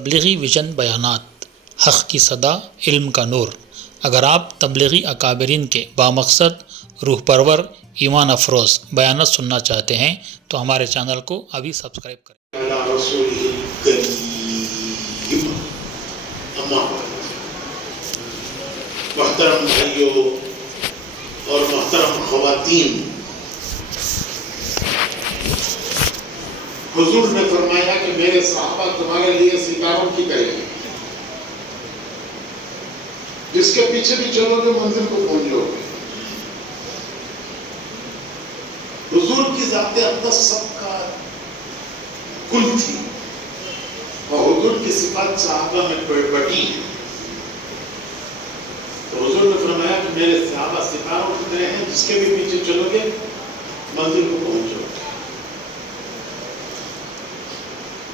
تبلیغی vision بیانات، حق کی صدا، علم کا نور۔ اگر آپ تبلیغی اکابرین کے بامقصد، روح پرور، ایمان افروز بیانات سننا چاہتے ہیں تو ہمارے چینل کو ابھی سبسکرائب کریں۔ محترم بھائیوں اور محترم خواتین، حضور نے فرمایا کہ میرے صحابہ تمہارے لیے ستاروں کی طرح ہیں، جس کے پیچھے بھی چلو گے منزل کو پہنچو گے۔ حضور کی ذات اقدس سب کا کل تھی، اور حضور کی صفات صحابہ میں بٹی ہیں۔ تو حضور نے فرمایا کہ میرے صحابہ ستاروں کی طرح ہیں، جس کے بھی پیچھے چلو گے منزل کو پہنچو گے۔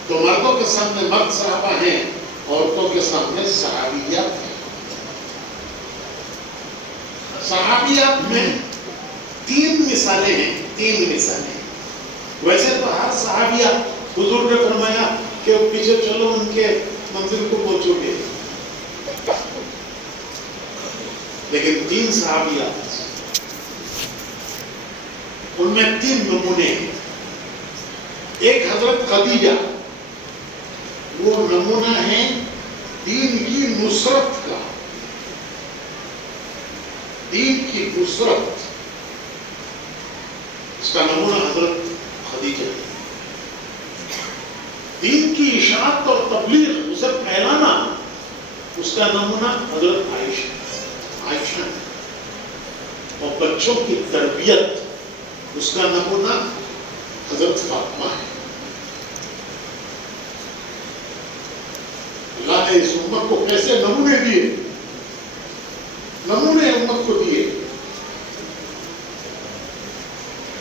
تو مردوں کے سامنے مرد صحابہ ہیں، عورتوں کے سامنے صحابیات ہیں۔ صحابیات میں تین مثالیں ہیں، ویسے تو ہر صحابیہ حضور نے فرمایا کہ پیچھے چلو ان کے منزل کو پہنچو گے، لیکن تین صحابیات، ان میں تین نمونے ہیں۔ ایک حضرت خدیجہ، وہ نمونہ ہے دین کی نصرت کا، دین کی نصرت، اس کا نمونہ حضرت خدیجہ ہے۔ دین کی اشاعت اور تبلیغ، اسے پھیلانا، اس کا نمونہ حضرت عائشہ ہے۔ اور بچوں کی تربیت، اس کا نمونہ حضرت فاطمہ ہے۔ اللہ نے اس امت کو کیسے نمونے دیے، نمونے امت کو دیے۔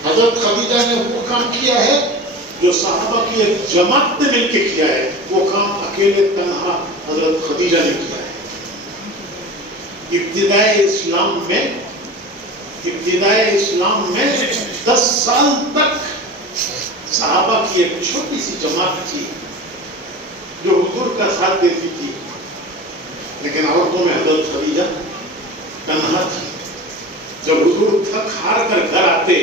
حضرت خدیجہ نے وہ کام کیا ہے جو صحابہ کی ایک جماعت نے مل کے کیا ہے، وہ کام اکیلے تنہا حضرت خدیجہ نے کیا ہے۔ ابتدائے اسلام میں 10 سال تک صحابہ کی ایک چھوٹی سی جماعت تھی جو حضور کا ساتھ دیتی تھی، لیکن عورتوں میں حضرت خدیجہ تنہا تھی۔ جب حضور تھک ہار کر گھر آتے،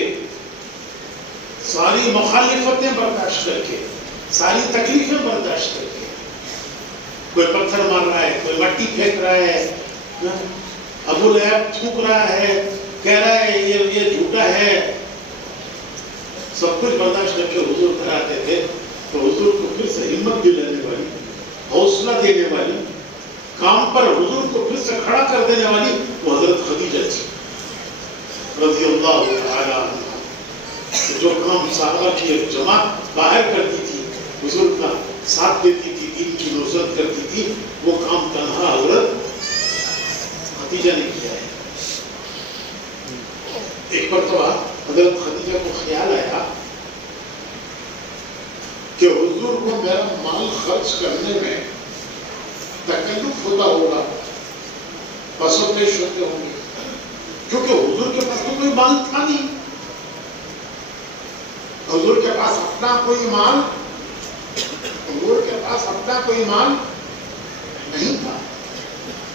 ساری مخالفتیں برداشت کر کے، ساری تکلیفیں برداشت کر کے، کوئی پتھر مار رہا ہے، کوئی مٹی پھینک رہا ہے، ابو لہب تھوک رہا ہے، کہہ رہا ہے یہ جھوٹا ہے، سب کچھ برداشت کر کے حضور گھر آتے تھے تو حضور کو پھر سے ہمت دلانے والی، حوصلہ دینے والی، کام پر حضور کو پھر سے کھڑا کر دینے والی وہ حضرت خدیجہ تھی رضی اللہ تعالی عنہ۔ جو کام صحابہ کی ایک جماعت باہر کرتی تھی، حضور کا ساتھ دیتی تھی، دین کی نصرت کرتی تھی، وہ کام تنہا حضرت خدیجہ نے کیا ہے۔ ایک مرتبہ حضرت خدیجہ کو خیال آیا کہ حضور کو میرا مال خرچ کرنے میں تکلف ہوتا ہوگا، پس و پیش ہوتے ہوں گے، کیونکہ حضور کے پاس تو کوئی مال تھا نہیں، حضور کے پاس اپنا کوئی مال نہیں تھا۔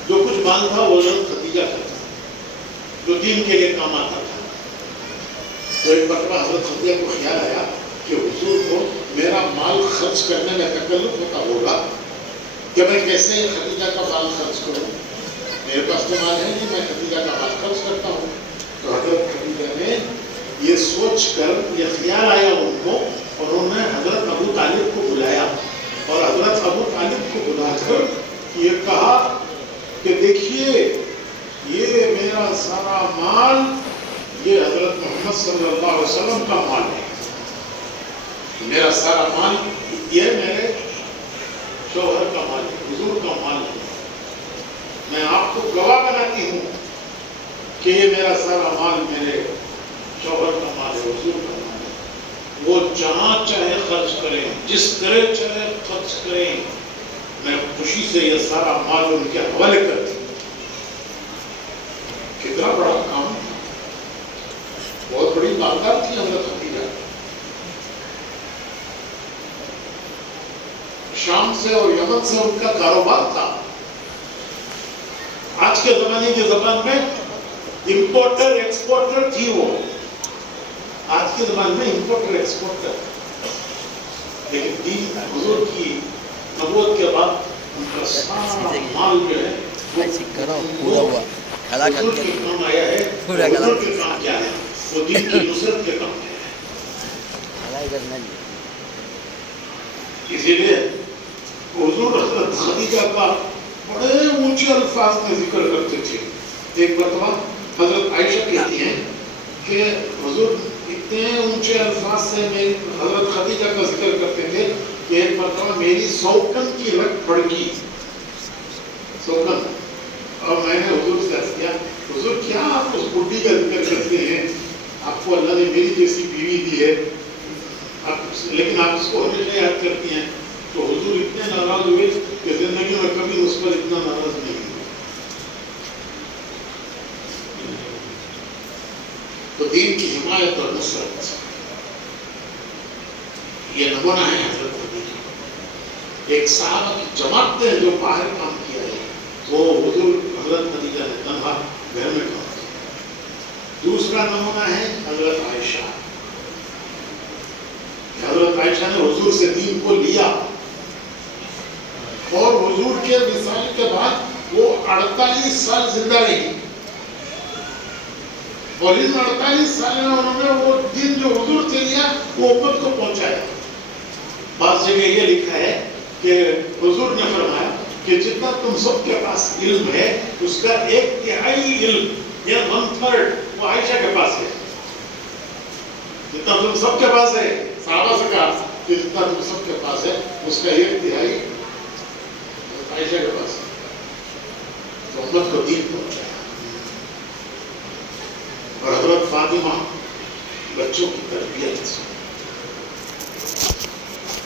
جو کچھ مال تھا وہ حضرت خدیجہ کا تھا، جو دین کے لیے کام آتا تھا۔ تو ایک مرتبہ حضرت خدیجہ کو خیال آیا کہ حضور کو میرا مال خرچ کرنے میں تکلف ہوتا ہوگا کہ میں کیسے خدیجہ کا مال خرچ کروں، میرے پاس تو مال ہے نہیں، میں خدیجہ کا مال خرچ کرتا ہوں۔ تو حضرت خدیجہ نے یہ سوچ کر، یہ خیال آیا ان کو، اور انہوں نے حضرت ابو طالب کو بلایا، اور حضرت ابو طالب کو بلا کر یہ کہا کہ دیکھیے یہ میرا سارا مال، یہ حضرت محمد صلی اللہ علیہ وسلم کا مال ہے، میرا سارا مال یہ میرے شوہر کا مال ہے، حضور کا مال ہے۔ میں آپ کو گواہ بناتی ہوں کہ یہ میرا سارا مال میرے شوہر کا مال ہے، حضور کا مال ہے۔ وہ جہاں چاہے خرچ کریں، جس طرح چاہے خرچ کریں، میں خوشی سے یہ سارا مال ان کے حوالے کرتی ہوں۔ کتنا بڑا کام، بہت بڑی مالدار تھی حضرت خدیجہ۔ شام سے سے اور یمن سے ان کا کاروبار تھا. آج کے زمانے کی زبان میں امپورٹر ایکسپورٹر تھی وہ. آج کے زمانے میں امپورٹر ایکسپورٹر. لیکن دین حضور کی نبوت کے بعد ان کا سارا مال جو ہے وہ حضور کے کام آیا ہے. حضور کے کام کیا ہے؟ وہ دین کی نصرت کے کام ہے. اسی لیے حضور حضرت خدیجہ کا بڑے اونچے الفاظ میں ذکر کرتے تھے. ایک مرتبہ حضرت عائشہ کہتی ہیں کہ حضور اتنے اونچے الفاظ سے میں حضرت خدیجہ کا ذکر کرتے تھے کہ ایک مرتبہ میری سوکن کی رگ پھڑکی. سوکن. اور میں نے حضور سے عرض کیا حضور کیا آپ اس بڈھی کا ذکر کرتے ہیں؟ آپ کو اللہ نے میری جیسی بیوی دی ہے لیکن آپ اس کو ہمیشہ یاد کرتی ہیں. تو حضور اتنے ناراض ہوئے کہ زندگی میں کبھی اس پر اتنا ناراض نہیں ہوئے. تو دین کی حمایت اور نصرت یہ نمونہ ہے حضرت خدیجہ. ایک صحابہ کی جماعت نے جو باہر کام کیا ہے وہ حضور حضرت خدیجہ نے تنہا گھر میں کام کیا. دوسرا نمونہ ہے حضرت عائشہ. حضرت عائشہ نے حضور سے دین کو لیا اور حضور کے وصال کے بعد وہ 48 سال زندہ رہی. اور ان 48 سال میں انہوں نے وہ دین جو حضور سے لیا وہ امت کو پہنچایا. بعض جگہ یہ لکھا ہے کہ حضور نے فرمایا کہ جتنا تم سب کے پاس علم ہے اس کا 1/3 علم یا 1/3 وہ عائشہ کے پاس ہے. جتنا تم سب کے پاس ہے صحابہ سے کہا کہ جتنا تم سب کے پاس ہے اس کا 1/3 عائشہ کے پاس ہے. تو امت کو دین پہنچایا. اور حضرت فاطمہ بچوں کی تربیت.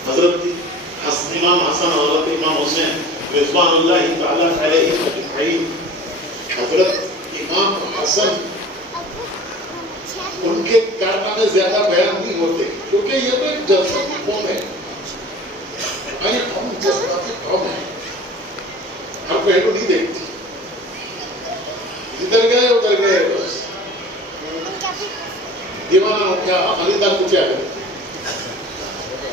حضرت امام حسن اور حضرت امام حسین رضوان اللہ تعالیٰ علیہ اجمعین. حضرت امام حسن ان کے کارنامے زیادہ بیان نہیں ہوتے کیونکہ یہ تو ایک جذباتی قوم ہے. ہماری قوم جذباتی قوم ہے. ہر پہلو نہیں دیکھتی. ادھر گئے ادھر گئے بس. دیوانہ ہو کیا ملیدہ کو کیا کرے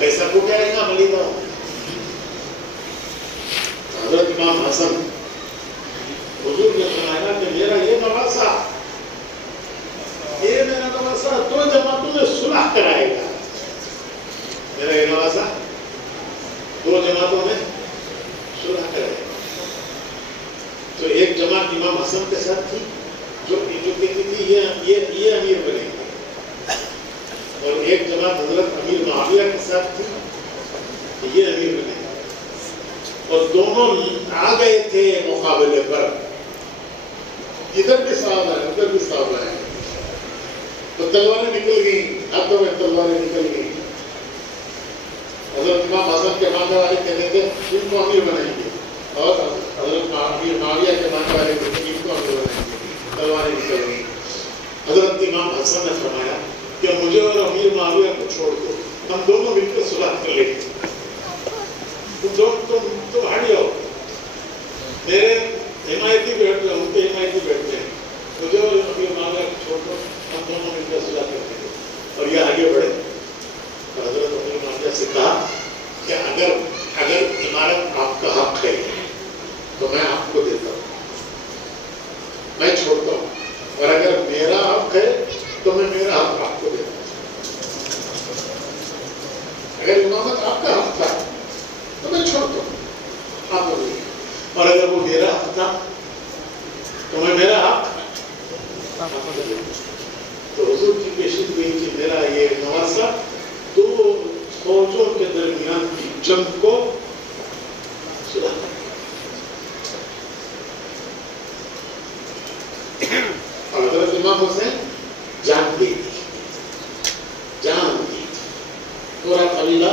ایسا کو کیا رہے گا ملیدہ ہو. حضرت امام حسن حضور نے فرمایا کہ میرا یہ نواسا یہ میرا نواسا 2 جماعتوں میں صلح کرائے گا. میرا یہ نواسا 2 جماعتوں میں صلح کرائے گا. تو ایک جماعت امام حسن کے ساتھ تھی جو کہتی تھی یہ امیر بنے گا اور ایک جماعت حضرت امیر معاویہ کے ساتھ تھی یہ امیر بنے گا. اور دونوں آ گئے تھے مقابلے پر. ادھر بھی صحابہ ہے ادھر بھی صحابہ ہے. تو تلواریں نکل گئی ہاتھوں میں تلواریں نکل گئی. حضرت امام حسن کے ماننے والے کہتے تھے ان کو امیر بنائیں گے اور حضرت امیر معاویہ کے ماننے والے کہتے تھے ان کو امیر بنائیں گے. تلواریں نکل گئی. حضرت امام حسن نے فرمایا کہ مجھے اور امیر معاویہ کو چھوڑ دو ہم دونوں مل کر صلح کر لیں گے. تم ہٹ جاؤ میرے حمایتی بیٹھ جاؤ ان کے حمایتی بیٹھتے ہیں. مجھے اور امیر معاویہ کو چھوڑ دو ہم دونوں مل کر صلح کر لیں گے. اور یہ آگے بڑھے. حضرت امیر معاویہ سے کہا کہ اگر عمارت آپ کا حق ہے تو میں آپ کو دیتا ہوں میں چھوڑتا ہوں. اور اگر میرا حق ہے تو میں میرا حق آپ کو دیتا ہوں. اگر امامت آپ کا حق تھا تو میں چھوڑتا ہوں آپ کو دیتا ہوں. اور اگر وہ میرا حق تھا تو میں میرا حق آپ کو دیتا ہوں. تو حضور کی پیشن گئی کہ میرا یہ نواسا 2 فوجوں کے درمیان کی جنگ کو سلا. اور حضرت امام حسین جان دی جان دی. پورا قبیلہ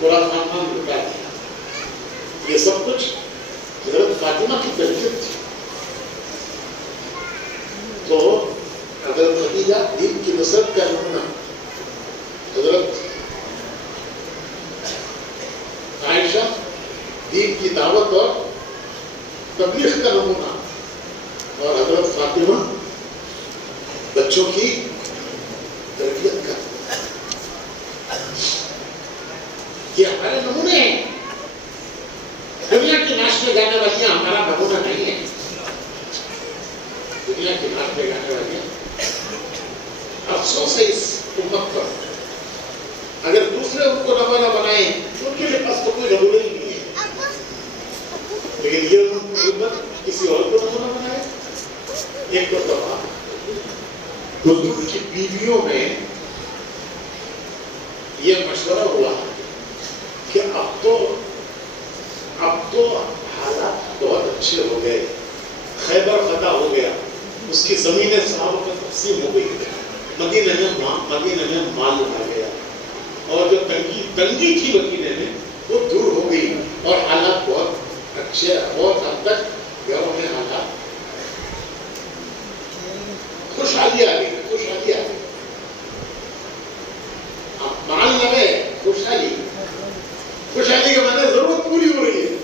پورا خاندان لٹا دیا. یہ سب کچھ حضرت فاطمہ کی تربیت تھی. تو حضرت خدیجہ دین کی نصرت کا نمونہ. حضرت عائشہ تبلیغ کا نمونہ اور حضرت فاطمہ بچوں کی تربیت کا، یہ ہمارے نمونے ہیں. دنیا کی ناچنے گانے والیاں ہمارا نمونہ نہیں ہے. دنیا کی ناچنے گانے والیاں افسوس ہے اس امت پر. اگر دوسرے ان کو نمونہ بنائیں تو ان کے لیے پاس تو کوئی نمونہ ہی نہیں ہے. لیکن یہ امت کسی اور کو نمونہ بنائے. ایک مرتبہ حضور کی بیویوں میں یہ مشورہ ہوا کہ اب تو حالات بہت اچھے ہو گئے. خیبر فتح ہو گیا، اس کی زمینیں صحابہ پر تقسیم ہو گئی، مدینہ میں مال آ گیا، اور جو تنگی تھی مدینہ میں وہ دور ہو گئی، اور حالات بہت اچھے، بہت حد تک گھروں میں حالات خوشحالی آ گئی. مال نہ ہے، خوشحالی کا معنی ضرورت پوری ہو رہی ہے.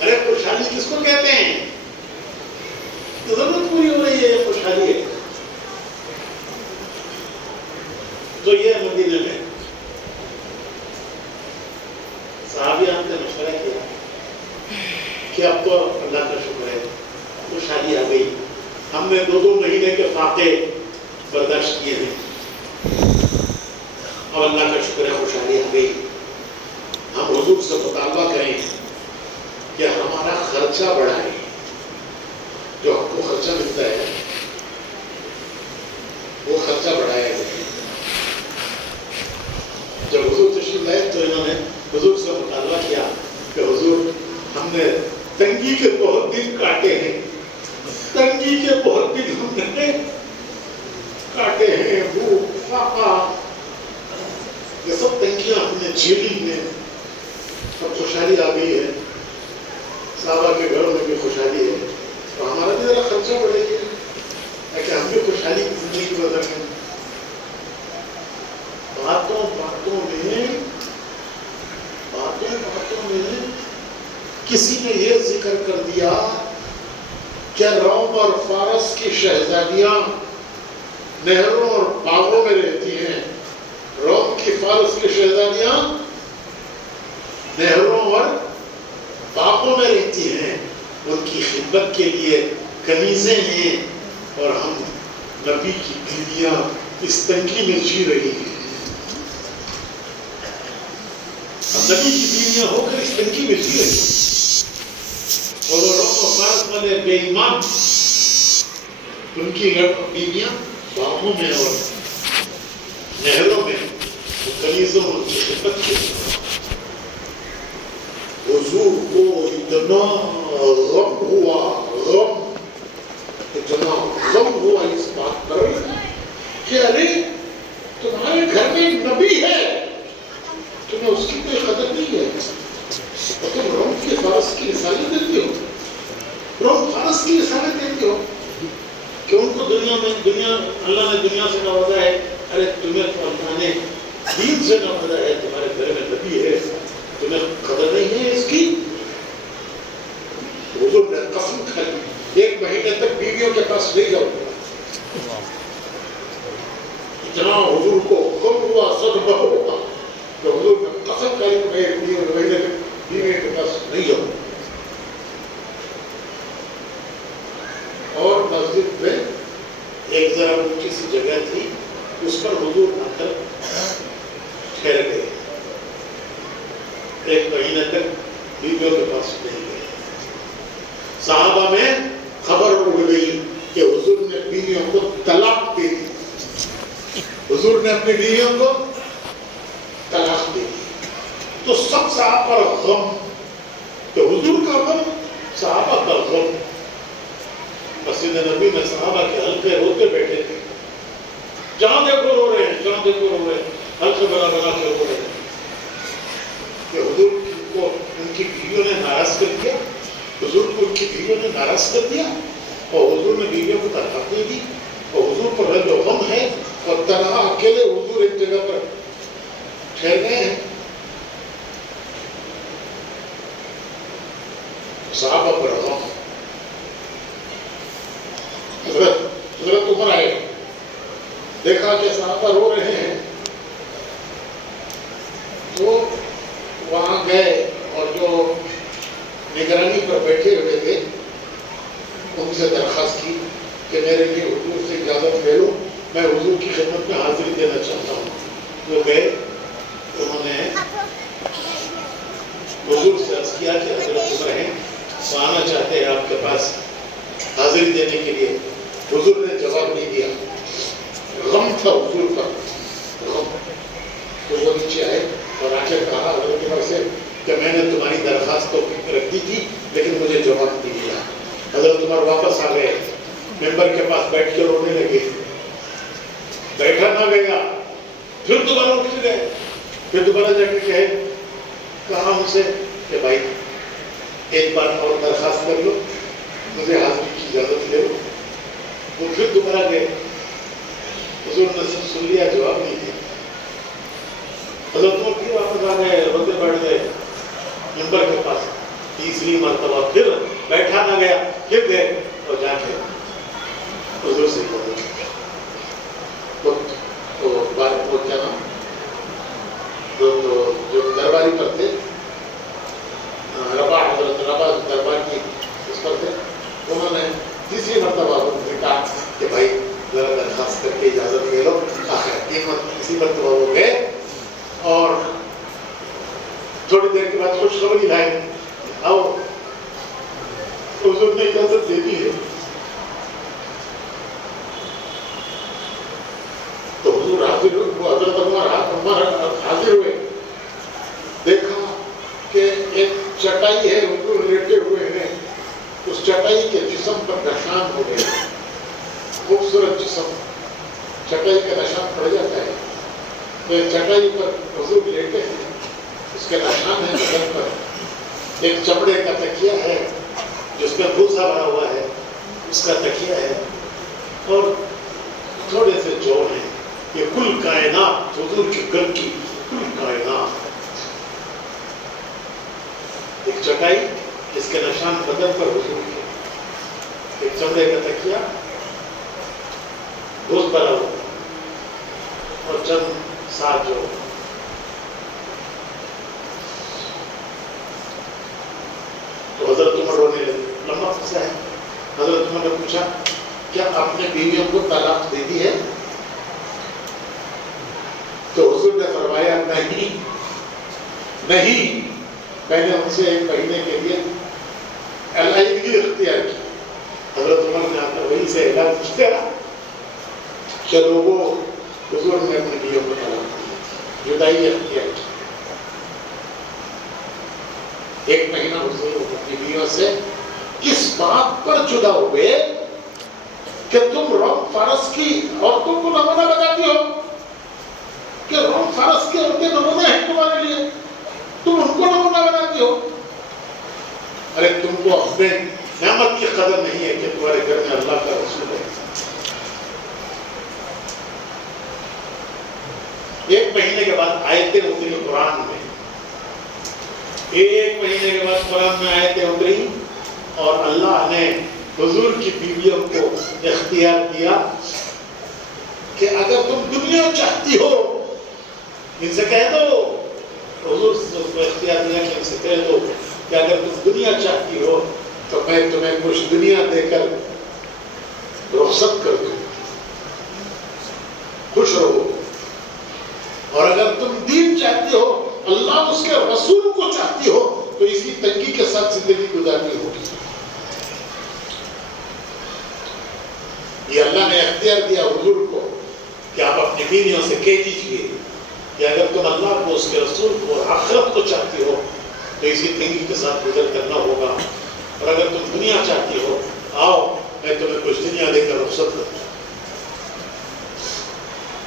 ارے خوشحالی کس کو کہتے ہیں؟ ضرورت پوری ہو رہی ہے، خوشحالی ہے. تو یہ مدینہ میں صحابیان نے مشورہ کیا کہ اب تو اللہ کا شکر ہے خوشحالی آ گئی. ہم نے 2 مہینے کے فاقے برداشت کیے ہیں، اب اللہ کا شکر ہے خوشحالی آ گئی. ہم حضور سے مطالبہ کریں کہ ہمارا خرچہ بڑھائے. جو ہم کو خرچہ ملتا ہے وہ خرچہ بڑھایا جائے. جب حضور تشریف لائے تو انہوں نے حضور سے مطالبہ کیا کہ حضور ہم نے تنگی کے بہت دن کاٹے ہیں، ہم نے کاٹے ہیں، بھوک فاقہ یہ سب تنگیاں ہم نے جھیلی ہیں. اب خوشحالی آ گئی ہے، صحابہ کے گھروں میں بھی خوشحالی ہے، تو ہمارا بھی ذرا خرچہ بڑھے گا تاکہ ہم بھی خوشحالی کی زندگی گزاریں. باتوں میں کسی نے یہ ذکر کر دیا کہ روم اور فارس کی شہزادیاں نہروں اور باغوں میں رہتی ہیں. روم کی فارس کی شہزادیاں نہروں اور باغوں میں رہتی ہیں، ان کی خدمت کے لیے کنیزیں ہیں، اور ہم نبی کی بیویاں اس تنگی میں جی رہی ہیں. ہم نبی کی بیویاں ہو کر اس تنگی میں جی رہی ہیں، اور وہ روم و فارس والے بے ایمان ان کی بیویاں باغوں میں اور نہروں میں کنیزوں کی خدمت کی. حضور کو اتنا غم ہوا اس بات پر کہ ارے تمہارے گھر میں ایک نبی ہے، تمہیں اس کی کوئی قدر نہیں ہے، اور تم روم کی فارس کی مثالیں دیتے ہو. روم فارس کی مثالیں دیتے ہو کہ ان کو اللہ نے دنیا سے نوازا ہے. ارے تمہیں تو اللہ نے دین سے نوازا ہے، تمہارے گھر میں نبی ہے، تمہیں قدر نہیں ہے اس کی. حضور نے قسم کھائی 1 مہینے تک بیویوں کے پاس نہیں جاؤ. اتنا حضور کو غم ہوا، صدمہ ہوا کہ حضور نے قسم کھائی کہ میں 1 مہینے تک بیویوں کے پاس نہیں جاؤں. اور مسجد میں ایک ذرا اونچی سی جگہ تھی، اس پر حضور آ کر ٹھہر گئے. 1 مہینے تک بیویوں کے پاس نہیں گئے. صحابہ میں خبر اڑ گئی کہ حضور نے بیویوں کو طلاق دے دی. حضور نے اپنی بیویوں کو طلاق دے دی. تو سب صحابہ پر غم، تو حضور کا غم، صحابہ کا غم. مسجد نبی میں صحابہ کے حلقے روتے بیٹھے تھے، جہاں دیکھو رو رہے ہیں، حلقے بنا کے رو رہے ہیں کہ حضور کو ان کی بیویوں نے ناراض کر دیا. حضور کو ان کی بیویوں نے ناراض کر دیا، اور حضور نے بیویوں کو طلاق دے دی، اور حضور پر رنج و غم ہے، اور تنہا اکیلے حضور ایک جگہ پر ٹھہر گئے ہیں. صحابہ پر غم. حضرت عمر آئے، دیکھا کہ صحابہ رو رہے ہیں، تو وہاں گئے اور جو نگرانی پر بیٹھے ہوئے تھے ان سے درخواست کی کہ میرے لیے حضور سے اجازت لے لو، میں حضور کی خدمت میں حاضری دینا چاہتا ہوں۔ وہ گئے، انہوں نے حضور سے عرض کیا کہ حضرت عمر ہیں، وہ آنا چاہتے ہیں آپ کے پاس حاضری دینے کے لیے۔ حضور نے جواب نہیں دیا، غم تھا حضور پر، غم۔ تو وہ نیچے آئے اور آ کے کہا حضرت عمر سے کہ میں نے تمہاری درخواست تو رکھ دی تھی لیکن مجھے جواب نہیں دیا۔ حضرت عمر واپس آ گئے، ممبر کے پاس بیٹھ کے رونے لگے، بیٹھا نہ گیا، پھر دوبارہ اٹھ کے گئے، پھر دوبارہ جا کے کہا ان سے کہ بھائی ایک بار اور درخواست کر لو، مجھے حاضری کی اجازت لے لو۔ وہ پھر دوبارہ گئے، حضور نے سن لیا، جواب نہیں دیا۔ حضرت عمر پھر واپس آ گئے، روتے بیٹھ گئے ممبر کے پاس، تیسری مرتبہ پھر بیٹھا نہ گیا، پھر گئے اور جا کے حضور سے وہ کیا نام جو درباری پر تھے، ربا، حضرت ربا دربار کی اس پر تھے، انہوں نے تیسری مرتبہ نے کہا کہ بھائی ذرا درخواست کر کے اجازت لے لو۔ اسی مرتبہ وہ گئے اور تھوڑی دیر کے بعد خوشخبری لائے، آؤ حضور نے اجازت دے دی ہے۔ تو حضور حاضر ہوئے، وہ حضرت عمر حاضر ہوئے، دیکھا کہ ایک چٹائی ہے، حضور لیٹے ہوئے ہیں، اس چٹائی کے جسم پر نشان ہو گئے، خوبصورت جسم، چٹائی کا نشان پڑ جاتا ہے، تو چٹائی پر حضور لیٹے ہیں، اس کے نشان ہے بدن پر، ایک چمڑے کا تکیہ ہے جس میں بھوسا بھرا ہوا ہے، اس کا تکیہ ہے، اور تھوڑے سے جوڑ ہیں۔ یہ کل کائنات حضور کی گھر کی کل کائنات، ایک چٹائی جس کے نشان بدن پر حضور کے، ایک چمڑے کا تکیہ، بھوس بھرا ہوا اور چند ساتھ جو۔ تو حضرت عمر رونے لگے، لمبا قصہ ہے۔ حضرت عمر نے پوچھا کیا آپ نے بیویوں کو طلاق دے دی ہے؟ تو حضور نے فرمایا نہیں، میں نے ان سے 1 مہینے کے لیے علیحدگی اختیار کی۔ حضرت عمر نے آ کر وہیں سے اعلان کیا کہ لوگوں، حضور نے اپنی بیویوں کو طلاق دی، جدائی اختیار کی۔ 1 مہینہ حضور اپنی بیویوں سے کس بات پر جدا ہوئے کہ تم روم فارس کی عورتوں کو نمونہ بتاتی ہو، کہ روم فارس کی عورتیں نمونہ ہیں تمہارے لیے، تم ان کو نمونہ بناتی ہو۔ ارے تم کو اپنے نعمت کی قدر نہیں ہے کہ تمہارے گھر میں اللہ کا رسول ہے۔ 1 مہینے کے بعد آیتیں اتری قرآن میں، 1 مہینے کے بعد قرآن میں آیتیں اتری اور اللہ نے حضور کی بیویوں کو اختیار دیا کہ اگر تم دنیا چاہتی ہو ان سے کہہ دو، حضور کو اختیار دیا کہ ان سے کہہ دو کہ اگر تم دنیا چاہتی ہو تو میں تمہیں کچھ دنیا دے کر رخصت کر دوں، خوش رہو، اور اگر تم دین چاہتی ہو، اللہ اس کے رسول کو چاہتی ہو، تو اسی تنگی کے ساتھ زندگی گزارنی ہوگی۔ یہ اللہ نے اختیار دیا حضور کو کہ آپ اپنی بیویوں سے کہہ دیجئے کہ اگر تم اللہ کو، اس کے رسول کو اور آخرت کو چاہتی ہو تو اسی تنگی کے ساتھ گزر کرنا ہوگا، اور اگر تم دنیا چاہتی ہو آؤ میں تمہیں کچھ دنیا دے کر رخصت کروں۔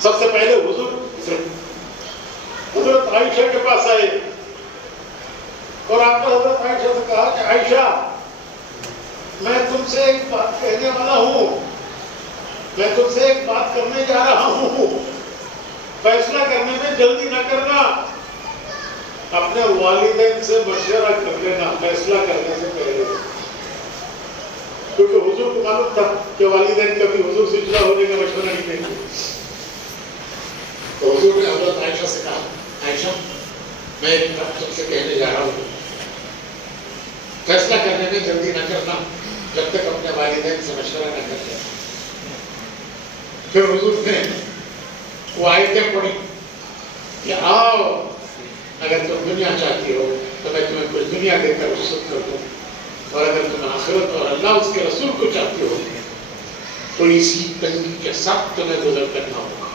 سب سے پہلے حضور حضرت عائشہ کے پاس آئے اور آپ نے حضرت عائشہ سے کہا کہ عائشہ میں تم سے ایک بات کہنے والا ہوں، میں تم سے ایک بات کرنے جا رہا ہوں، فیصلہ کرنے میں جلدی نہ کرنا، اپنے والدین سے مشورہ کر لینا فیصلہ کرنے سے پہلے، کیونکہ حضور حضور کو معلوم تھا کہ والدین کبھی حضور سے جدا ہونے کا مشورہ نہیں دیں گے. تو حضور نے حضرت عائشہ سے کہا عائشہ میں ایک بات تم سے کہنے جا رہا ہوں, فیصلہ کرنے میں جلدی نہ کرنا جب تک اپنے والدین سے مشورہ نہ کر لیں. پھر حضور نے وہ آیتیں پڑھی کہ آؤ اگر تم دنیا چاہتی ہو تو میں تمہیں کچھ دنیا دے کر رخصت کر دوں, اور اگر تم آخرت اور اللہ اس کے رسول کو چاہتے ہو تو اسی تنگی کے ساتھ تمہیں گزر کرنا ہوگا.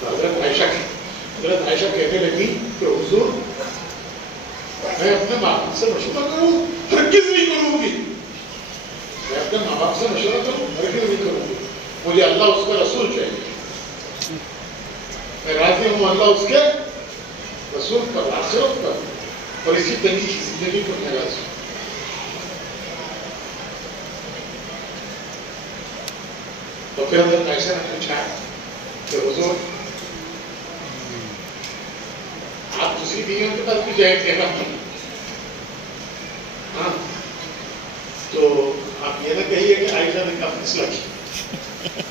تو حضرت عائشہ کہنے لگی کہ حضور میں اپنے ماں باپ سے مشورہ کروں, ہرگز نہیں کروں گی. میں اپنے ماں باپ سے مشورہ کروں, ہرگز نہیں کروں گی. مجھے اللہ اس کا رسول چاہیے. میں راضی ہوں اللہ اس کے رسول پر, آخرت پر, اور اسی تنگی کی زندگی پر میں راضی ہوں. تو پھر حضرت عائشہ نے پوچھا کہ حضور آپ دوسری بیویوں کے پاس بھی جائیں گے نا؟ ہاں, تو آپ یہ نہ کہیے کہ عائشہ نے کیا فیصلہ کیا.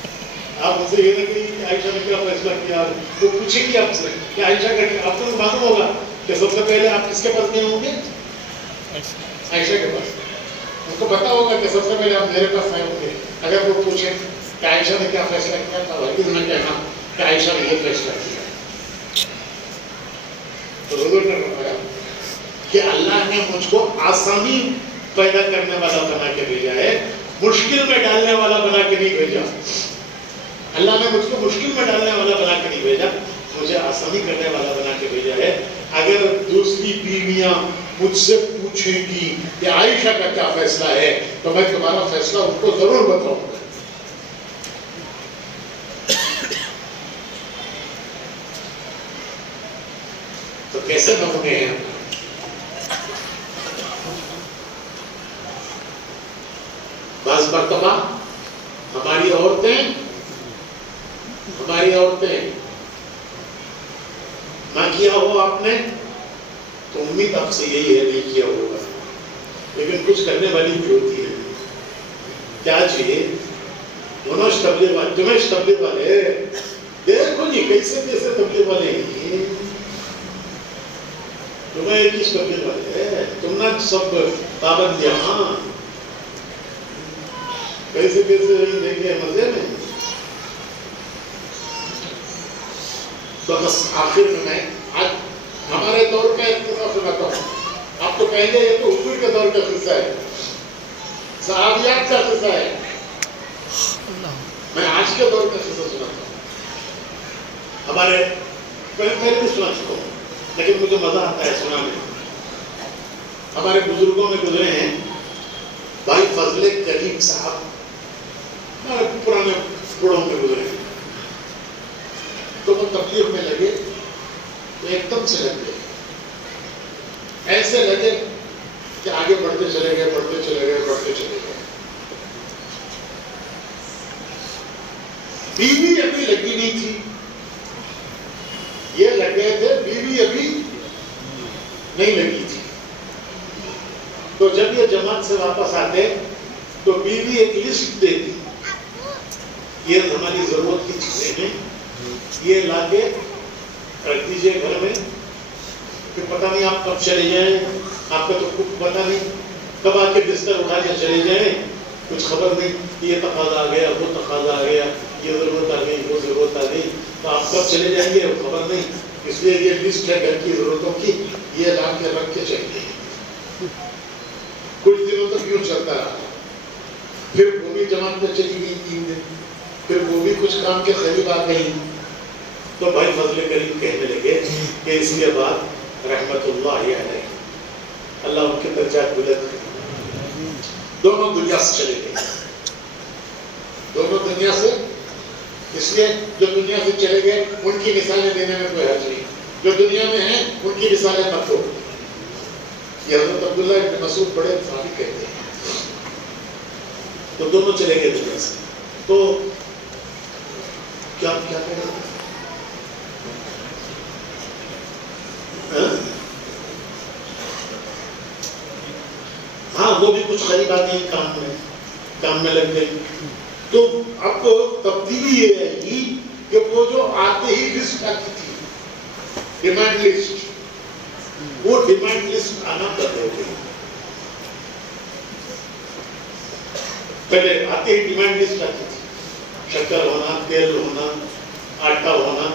آپ مجھ سے یہ نہ کہیے کہ عائشہ نے کیا فیصلہ کیا. وہ پوچھیں گے آپ سے کہ عائشہ کا کیا, آپ کو معلوم ہوگا کہ سب سے پہلے آپ کس کے پاس گئے ہوں گے؟ عائشہ کے پاس. ان کو پتا ہوگا کہ سب سے پہلے آپ میرے پاس آئے ہوں گے. اگر وہ پوچھیں کہ عائشہ نے کیا فیصلہ کیا تھا, ہرگز نہ کہنا کہ عائشہ نے یہ فیصلہ کیا. تو حضور نے فرمایا کہ اللہ نے مجھ کو آسانی پیدا کرنے والا بنا کے بھیجا ہے, مشکل میں ڈالنے والا بنا کے نہیں بھیجا. اللہ نے مجھ کو مشکل میں ڈالنے والا بنا کے نہیں بھیجا, مجھے آسانی کرنے والا بنا کے بھیجا ہے. اگر دوسری بیویاں مجھ سے پوچھیں گی کہ عائشہ کا کیا فیصلہ ہے تو میں تمہارا فیصلہ ان کو ضرور بتاؤں گا. تو کیسے نمونے ہیں؟ بعض مرتبہ ہماری عورتیں نہ کیا ہو آپ نے تو امید آپ سے یہی ہے نہیں کیا ہوگا, لیکن کچھ کرنے والی بھی ہوتی ہے. کیا چاہیے منوج تبلیغ والے, جمیش تبلیغ والے, دیکھو جی کیسے کیسے تبلیغ والے ہیں, تمہیں کس تبلیغ والے, تم نہ سب پابندیاں, ہاں کیسے کیسے دیکھے مزے میں. تو بس آخر میں آج ہمارے دور کا اختصار سناتا ہوں. آپ تو کہیں گے یہ تو حضور کے دور کا قصہ ہے, صحابیات کا قصہ ہے. میں آج کے دور کا قصہ سناتا ہوں. ہمارے میں بھی سنا چکا ہوں لیکن مجھے مزہ آتا ہے سنانے. ہمارے بزرگوں میں گزرے ہیں بھائی فضل کریم صاحب, ہمارے پرانے بڑوں میں گزرے ہیں. تو وہ تبلیغ میں لگے تو ایک دم سے لگ گئے, ایسے لگے کہ آگے بڑھتے چلے گئے. بیوی ابھی لگی نہیں تھی, یہ لگے تھے, بیوی ابھی نہیں لگی تھی. تو جب یہ جماعت سے واپس آتے تو بیوی ایک لسٹ دیتی, یہ ہماری ضرورت کی چیزیں ہیں, یہ لا کے رکھ دیجیے گھر میں, کہ پتہ نہیں آپ کب چلے جائیں, آپ کا تو کچھ پتہ نہیں کب آ کے بستر اٹھا کے چلے جائیں, کچھ خبر نہیں. یہ تقاضا آ گیا, وہ تقاضا آ گیا, یہ ضرورت آ گئی, وہ ضرورت آ گئی, تو آپ کب چلے جائیں گے خبر نہیں. اس لیے یہ لسٹ ہے گھر کی ضرورتوں کی, یہ لا کے رکھ کے چلیے. کچھ دنوں تک یوں چلتا رہا. پھر وہ بھی جماعت میں چلی گئی 3 دن, پھر وہ بھی کچھ کام کے قریب آ گئی. تو بھائی فضل کریم کہنے لگے کہ اس کے بعد رحمت اللہ علیہ, اللہ ان کے درجات بلند کرے. دونوں دنیا سے چلے گئے, دونوں دنیا سے. اس لیے جو دنیا سے چلے گئے ان کی مثالیں دینے میں کوئی حرج نہیں, جو دنیا میں ہیں ان کی مثالیں مت دو. یہ حضرت عبداللہ ابن مسعود بڑے صحابی کہتے ہیں. تو دونوں چلے گئے دنیا سے. تو کیا کہہ رہے ہیں؟ ہاں وہ بھی کچھ قریب آ گئی کام میں لگ گئی. تو اب تبدیلی یہ ہے گی کہ وہ جو آتے ہی لسٹ آتی تھی, ڈیمانڈ لسٹ, وہ ڈیمانڈ لسٹ آنا بند ہو گئی. پہلے آتے ہی ڈیمانڈ لسٹ آتی تھی, شکر ہونا, تیل ہونا, آٹا ہونا,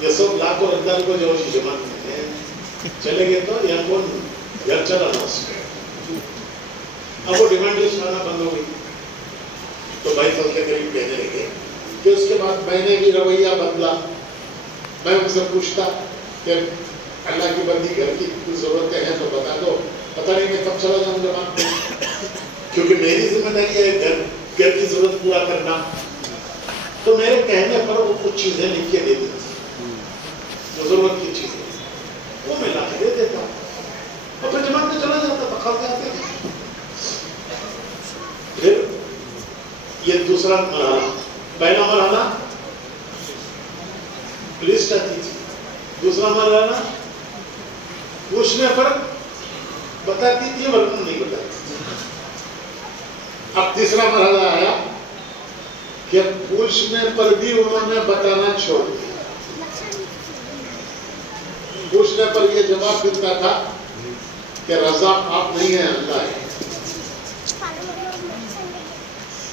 یہ سب لاکھوں رمضان کو جو جمع کرتے ہیں چلے گئے تو یہاں کون گھر چلانا اس میں. اب وہ ڈیمانڈ لسٹ آنا بند ہو گئی. تو بھائی فضل کریم کہنے لگے کہ اس کے بعد میں نے بھی رویہ بدلا. میں ان سے پوچھتا کہ اللہ کی بندی گھر کی ضرورتیں ہیں تو بتا دو, پتہ نہیں میں کب چلا جاؤں جماعت میں, کیونکہ میری ذمہ داری ہے گھر کی ضرورت پورا کرنا. تو میرے کہنے پر وہ کچھ چیزیں لکھ کے دے دیتی, جو ضرورت کی چیزیں وہ میں لا کے دے دیتا اور پھر جماعت میں چلا جاتا تھا, کھاتے آتے تھے. پھر یہ دوسرا مرحلہ. پہلا مرحلہ لسٹ آتی تھی, دوسرا مرحلہ پوچھنے پر بتاتی تھی ورنہ نہیں بتاتی تھی. اب تیسرا مرحلہ آیا کہ پوچھنے پر بھی انہوں نے بتانا چھوڑ دیا. پوچھنے پر یہ جواب ملتا تھا کہ رضا آپ نہیں ہیں, اللہ ہے,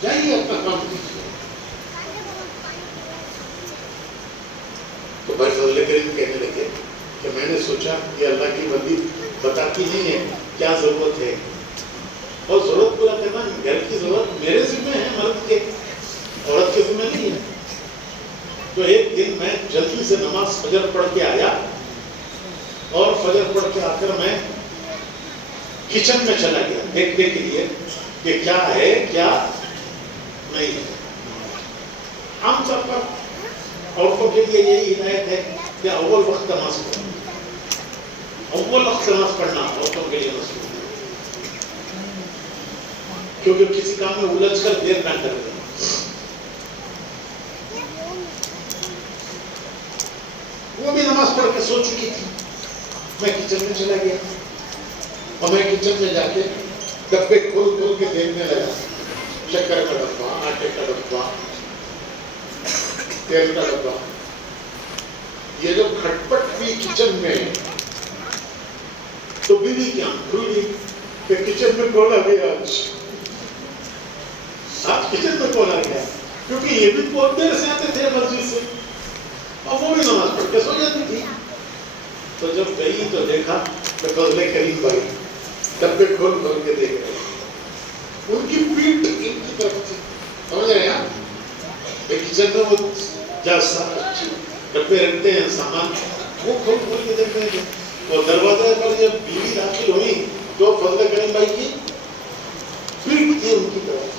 جائیے اپنا کام کیجیے. تو بھائی فضل کریم کہنے لگے کہ میں نے سوچا کہ اللہ کی بندی بتاتی نہیں ہے کیا ضرورت ہے, اور ضرورت پورا کرنا گھر کی ضرورت میرے ذمہ ہے, مرد کے, عورت کے ذمہ نہیں ہے. تو ایک دن میں جلدی سے نماز فجر پڑھ کے آیا, اور فجر پڑھ کے آ کر میں کچن میں چلا گیا دیکھنے کے لیے کہ کیا ہے کیا نہیں ہے. عام طور پر عورتوں کے لیے یہی ہدایت ہے کہ اول وقت نماز پڑھنا, اول وقت نماز پڑھنا عورتوں کے لیے مصروف ہے, کیونکہ کسی کام میں الجھ کر دیر نہ کر دیں. وہ بھی نماز پڑھ کے سو چکی تھی. میں کچن میں چلا گیا اور میں کچن میں جا کے ڈبے کھول کھول کے دیکھنے لگا. شکر کا ڈبہ, آٹے کا ڈبہ, تیل کا ڈبہ. یہ جو کھٹپٹ ہوئی کچن میں, تو بیوی کیا بھولی کہ کچن میں کون آ گیا آج کچن میں کون آ گیا, کیونکہ یہ بھی بہت دیر سے آتے تھے مسجد سے, اور وہ بھی نماز پڑھ کے سو جاتی تھی. تو جب گئی تو دیکھا کہ فضل کریم بھائی ڈبے کھول کھول کے دیکھ رہے, ان کی پیٹ ان کی طرف تھی. سمجھ رہے ہیں, کچن میں وہ ڈبے رکھتے ہیں سامان, وہ کھول کھول کے دیکھ رہے تھے. اور دروازے پر جب بیوی داخل ہوئی تو فضل کریم بھائی کی پیٹ تھی ان کی طرف.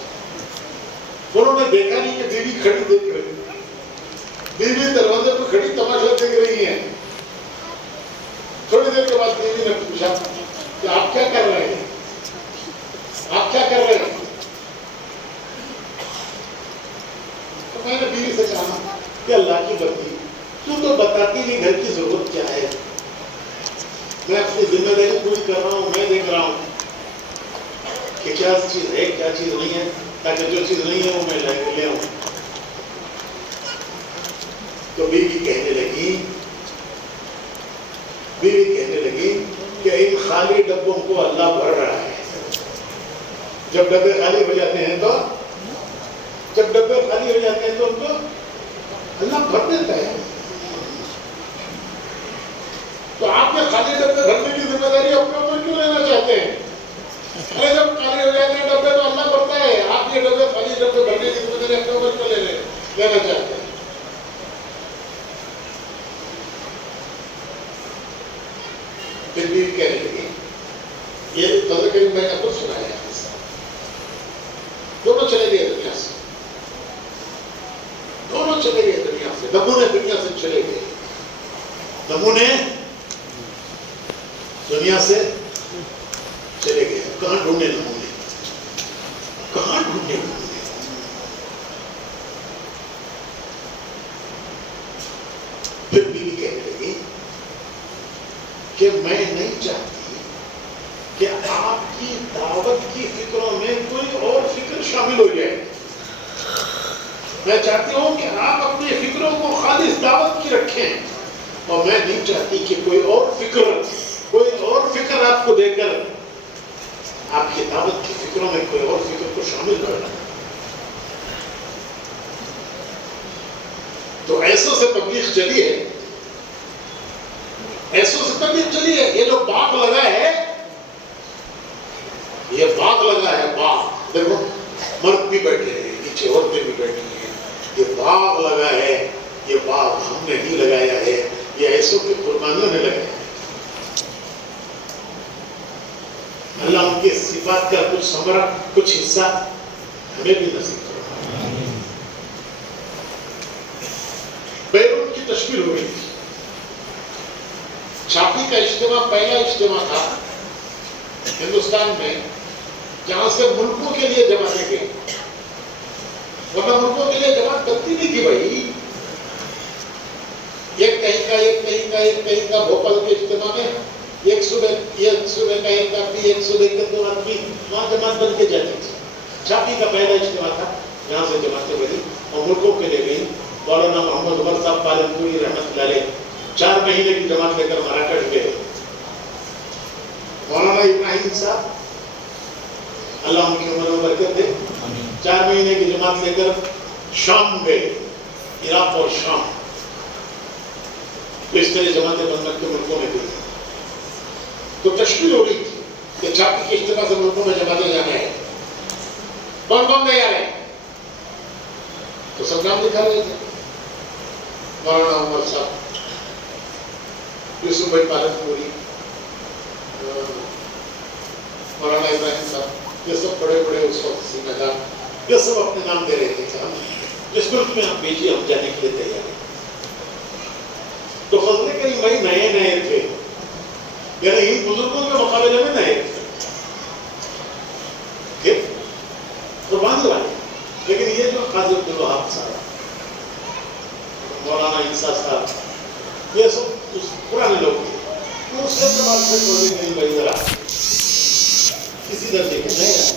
انہوں نے دیکھا نہیں کہ بیوی کھڑی دیکھ رہی, بیوی دروازے پر کھڑی تماشا دیکھ رہی ہیں. تھوڑی دیر کے بعد بیوی نے پوچھا کہ آپ کیا کر رہے ہیں, آپ کیا کر رہے ہیں. تو میں نے بیوی سے کہا کہ اللہ کی بندی تو بتاتی نہیں گھر کی ضرورت کیا ہے. میں اپنی ذمہ داری پوری کر رہا ہوں, میں دیکھ رہا ہوں کہ کیا چیز ہے کیا چیز نہیں ہے, تاکہ جو چیز نہیں ہے وہ میں لے آؤں. تو بیوی کہنے لگی کہ ان خالی ڈبوں کو اللہ بھر رہا ہے. جب ڈبے خالی ہو جاتے ہیں تو ان کو اللہ بھر دیتا ہے. تو آپ نے خالی ڈبے بھرنے کی ذمہ داری اپنے اوپر کیوں لینا چاہتے ہیں؟ ارے جب خالی ہو جاتے ہیں ڈبے تو اللہ بھرتا ہے, آپ یہ خالی ڈبے بھرنے کی ذمہ داری اپنے اوپر کیوں لینا چاہتے ہیں؟ پھر بھی کہنے لگی, یہ فضل کریم بھائی نے خود سنایا ہے, دونوں چلے گئے دنیا سے, دونوں چلے گئے دنیا سے, نمونے دنیا سے چلے گئے, نمونے دنیا سے چلے گئے. کہاں ڈھونڈے نمونے, کہاں ڈھونڈے نمونے. پھر بیوی کہنے لگی کہ میں نہیں چاہتی کہ آپ کی دعوت کی فکروں میں کوئی اور فکر شامل ہو جائے. میں چاہتی ہوں کہ آپ اپنی فکروں کو خالص دعوت کی رکھیں، اور میں نہیں چاہتی کہ کوئی اور فکر آپ کو دے کر آپ کی دعوت کی فکروں میں کوئی اور فکر کو شامل کرنا. تو ایسوں سے تبلیغ چلی ہے، ایسوں سے تبلیغ چلی ہے. یہ جو باغ لگا ہے، یہ باغ لگا ہے، باغ دیکھو، مرد بھی بیٹھے ہیں نیچے، عورتیں بھی بیٹھی ہیں. یہ باغ لگا ہے، یہ باغ ہم نے نہیں لگایا ہے، یہ ایسوں کی قربانیوں نے لگایا ہے. اللہ ان کے صفات کا کچھ ثمرہ، کچھ حصہ ہمیں بھی نصیب کرو. بیروت کی تشکیل ہو گئی تھی. چھاپی کا اجتماع پہلا اجتماع تھا ہندوستان میں جہاں سے ملکوں کے لیے جماعتیں گئی، ورنہ ملکوں کے لیے جماعت بنتی نہیں تھی بھائی. ایک کہیں کا بھوپال کے اجتماع میں ایک صوبے کا ایک آدمی، ایک صوبے کے دو آدمی، وہاں جماعت بن کے جاتی تھی. چھاپی کا پہلا اجتماع تھا جہاں سے جماعتیں بنی اور ملکوں کے لیے گئی. مولانا محمد عمر صاحب پالنپوری رحمت اللہ علیہ 4 مہینے کی جماعت لے کر مراکش گئے. مولانا ابراہیم صاحب اللہ ان کی عمر میں برکت دے، 4 مہینے کی جماعت لے کر شام گئے، عراق اور شام. تو اس طرح جماعتیں بن کے ملکوں میں گئی. تو تشکیل ہو رہی تھی کہ چھاپی کے اجتماع سے ملکوں میں جماعتیں جانا ہے. کون تیار ہے؟ تو سب نام دکھا رہے تھے. مولانا عمر صاحب، یوسف بھائی پالنپوری، مولانا ابراہیم صاحب، یہ سب بڑے بڑے اس وقت ذمہ دار، یہ سب اپنے نام دے رہے تھے کہ ہم جس ملک میں ہم بھیجیے ہم جانے کے لیے تیار ہیں. تو فضل کریم بھائی نئے تھے، یعنی ان بزرگوں کے مقابلے میں نئے تھے، قربانی والے. لیکن یہ جو قاضی عبدالوہاب صاحب، مولانا انصاف صاحب، یہ سب پرانے لوگ تھے. تو اس کے بعد سے فضل کریم بھائی ذرا کسی درجے کے نئے آئے.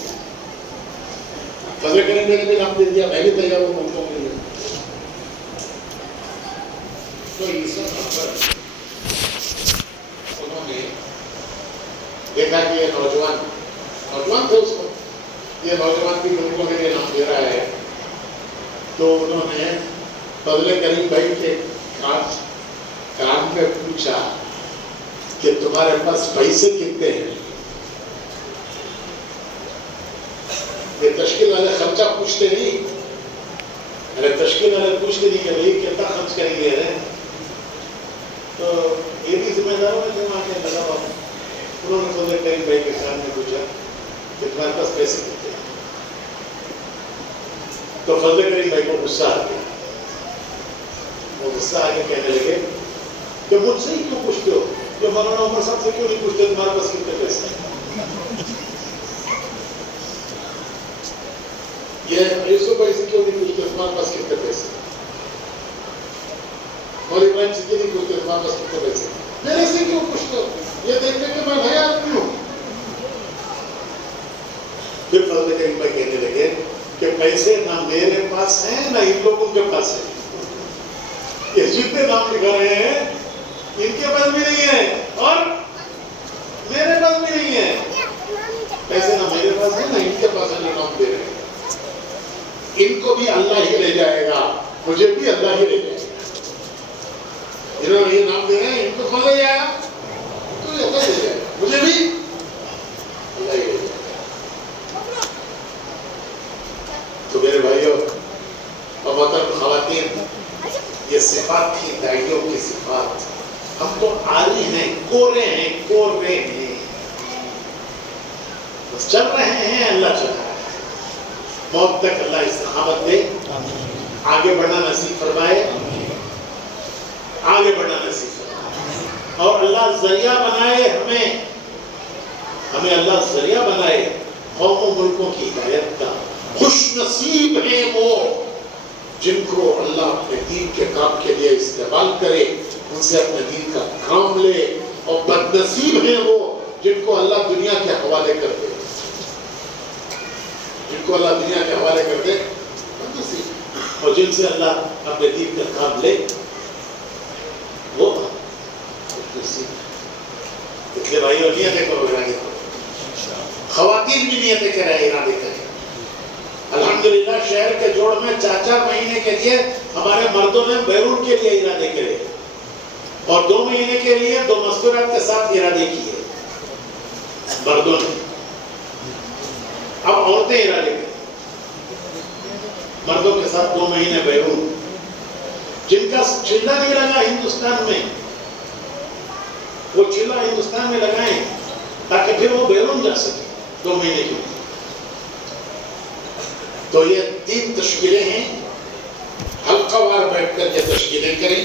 فضل کریم نے بھی نام دے دیا، میں بھی تیار ہوں ملکوں کے لیے. تو اس پر انہوں نے دیکھا کہ یہ نوجوان تھے اس کو، یہ نوجوان بھی ملکوں کے لیے نام دے رہا ہے. تو انہوں نے فضل کریم بھائی کے کام میں پوچھا کہ تمہارے پاس پیسے کتنے ہیں؟ یہ تشکیل والے خرچہ پوچھتے نہیں، تشکیل والے پوچھتے نہیں کہ بھائی کتنا خرچ کریں گے. تو یہ بھی ذمہ داروں میں جمع کے لگا ہوا. انہوں نے فضل کریم بھائی کے سامنے پوچھا کہ تمہارے پاس پیسے کتنے ہیں؟ تو فضل کریم بھائی کو غصہ آ گیا. وہ غصہ آ کے کہنے لگے کہ مجھ سے ہی کیوں پوچھتے ہو، کہ مولانا عمر صاحب سے کیوں نہیں پوچھتے تمہارے پاس کتنے پیسے ہیں؟ یہ یوسف بھائی سے کیوں نہیں پوچھتے تمہارے پاس کتنے پیسے ہیں؟ مولانا ابراہیم سے کیوں نہیں پوچھتے تمہارے پاس کتنے پیسے ہیں؟ میرے سے کیوں پوچھتے ہو؟ یہ دیکھتے کہ میں نیا آدمی ہوں. پھر فضل کریم بھائی کہنے لگے کہ پیسے نہ میرے پاس ہیں نہ ان لوگوں کے پاس ہیں. یہ جتنے نام لکھا رہے ہیں ان کے پاس بھی نہیں ہے اور میرے پاس بھی نہیں ہے. پیسے نہ میرے پاس ہیں نہ ان کے پاس ہے جو نام دے رہے ہیں. ان کو بھی اللہ ہی لے جائے گا، مجھے بھی اللہ ہی لے جائے گا. انہوں نے یہ نام دے رہے ہیں، ان کو کون لے جائے گا؟ تو اللہ لے جائے گا، مجھے بھی اللہ ہی لے جائے گا. تو میرے بھائیوں اور محترم خواتین، یہ صفات تھی داعیوں کی صفات. ہم تو عاری ہیں، کور رہے ہیں، بس چل رہے ہیں، اللہ چل رہا ہے. موت تک اللہ استقامت دے، آگے بڑھنا نصیب فرمائے، آگے بڑھنا نصیب فرمائے. اور اللہ ذریعہ بنائے ہمیں اللہ ذریعہ بنائے قوم و ملکوں کی ہدایت کا. خوش نصیب ہیں وہ جن کو اللہ اپنے دین کے کام کے لیے استعمال کرے، ان سے اپنے دین کا کام لے. اور بد نصیب ہیں وہ جن کو اللہ دنیا کے حوالے کر دے، جن کو اللہ دنیا کے حوالے کر دے، اور جن سے اللہ اپنے دین کا کام لے، وہ اس لیے بھائی نیتیں کرو، ارادے کرو. خواتین بھی نیتیں کریں، ارادے کریں. الحمدللہ شہر کے جوڑ میں 4 مہینے کے لیے ہمارے مردوں نے بیرون کے لیے ارادے کرے، اور 2 مہینے کے لیے 2 مستورات کے ساتھ ارادے کیے مردوں نے. اب عورتیں ارادے کریں مردوں کے ساتھ 2 مہینے بیرون. جن کا چلہ نہیں لگا ہندوستان میں، وہ چلہ ہندوستان میں لگائیں تاکہ پھر وہ بیرون جا سکے 2 مہینے کے لیے. تو یہ 3 تشکیلیں ہیں، حلقہ وار بیٹھ کر یہ تشکیلیں کریں.